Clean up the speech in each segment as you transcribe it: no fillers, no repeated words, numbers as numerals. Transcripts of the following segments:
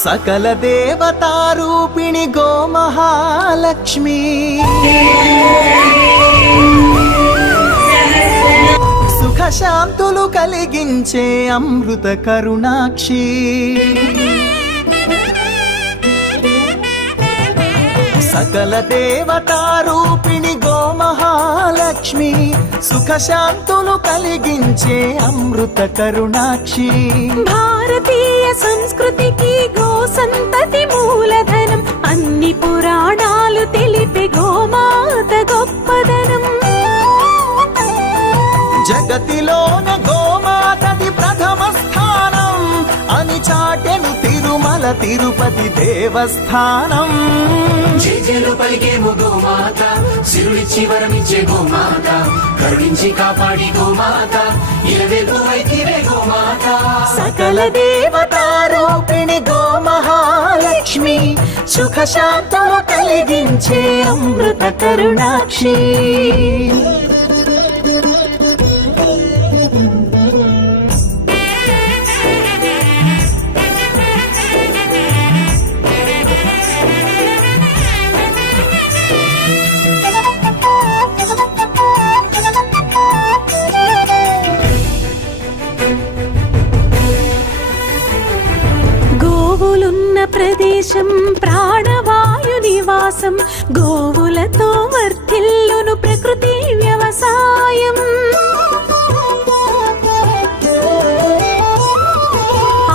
సకల దేవతారూపిణి గోమహాలక్ష్మి సుఖ శాంతులు కలిగించే అమృత కరుణాక్షి సకల దేవతారూపిణి గోమహాలక్ష్మి సుఖ శాంతులు కలిగించే అమృత కరుణాక్షి భారతీయ సంస్కృతికి గో సంతతి మూలధనం అన్ని పురాణాలు తెలిపే గోమాత గొప్పదనం జగతిలోన గోమాతది ప్రథమ స్థానం అని చాటెను తిరుమల తిరుపతి దేవస్థానం జేజేలు పలికేము గోమాత సిరులిచ్చి వరమిచ్చే గోమాత కరుణించి కాపాడి గోమాత ఇలవెల్పు వైతివే గోమాత సకల దేవతారూపిణి గోమహాలక్ష్మి సుఖ శాంతము కలిగించే అమృత కరుణాక్షి గోవులున్న ప్రదేశం ప్రాణవాయు నివాసం గోవులతో వర్ధిల్లును ప్రకృతి వ్యవసాయం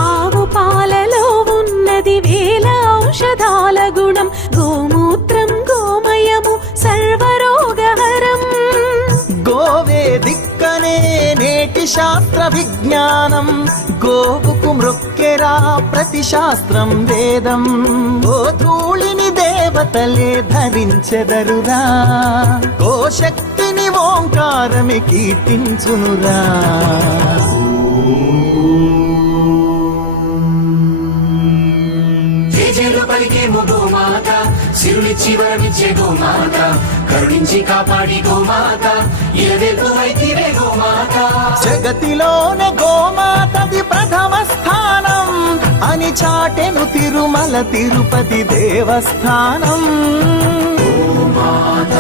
ఆవు పాలలో ఉన్నది వేల ఔషధాల గుణం గోమూత్రం గోమయము సర్వరోగహరం గోవే దిక్కనే నేటి శాస్త్ర విజ్ఞానం గోవుకు మృక్కెరా ప్రతి శాస్త్రం వేదం గోధూళిని దేవతలే ధరించెదరురా గోశక్తిని ఓంకారమే కీర్తించునురా జేజేలు పలికేము గోమాత సిరులిచ్చి వరమిచ్చే గోమాత కరుణించి కాపాడి గోమాత ఇలవెల్పు వైతివే గోమాత జగతిలోనే గోమాతది ప్రథమ స్థానం అని చాటెను తిరుమల తిరుపతి దేవస్థానం గోమాత